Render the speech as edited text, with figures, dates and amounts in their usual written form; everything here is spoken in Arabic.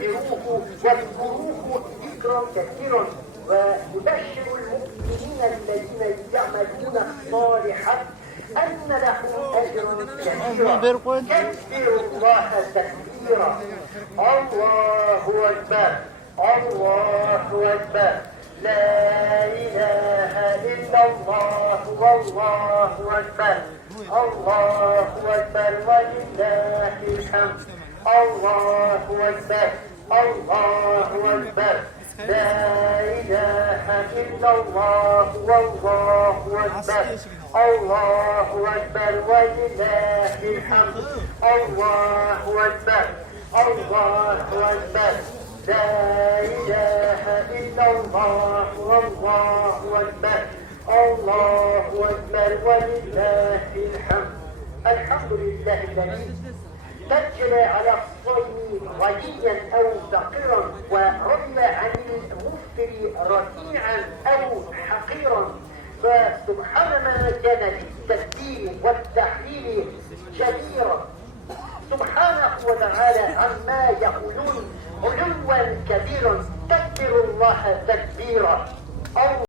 كبروه واذكروه ذكرا كثيرا ويبشر المؤمنين الذين يعملون الصالحات أن لهم أجرا كبيرا. كبروا الله تكبيرا. الله أكبر. الله أكبر. لا إله إلا الله والله أكبر. الله أكبر ولله الحمد. الله أكبر. الله أكبر. لا إله إلا الله والله أكبر. الله أكبر ولله الحمد. الله أكبر. الله أكبر. لا إله إلا الله والله أكبر. الله أكبر ولله الحمد. الحمد لله الذي سجل على الصائم غنيا أو فقيرا ورضي عن المفطر رفيعا أو حقيرا. فسبحان من كان في التسبيح والتحليل جديرا سبحانه وتعالى عما يقولون علوا كبيرا. كبروا الله تكبيرا.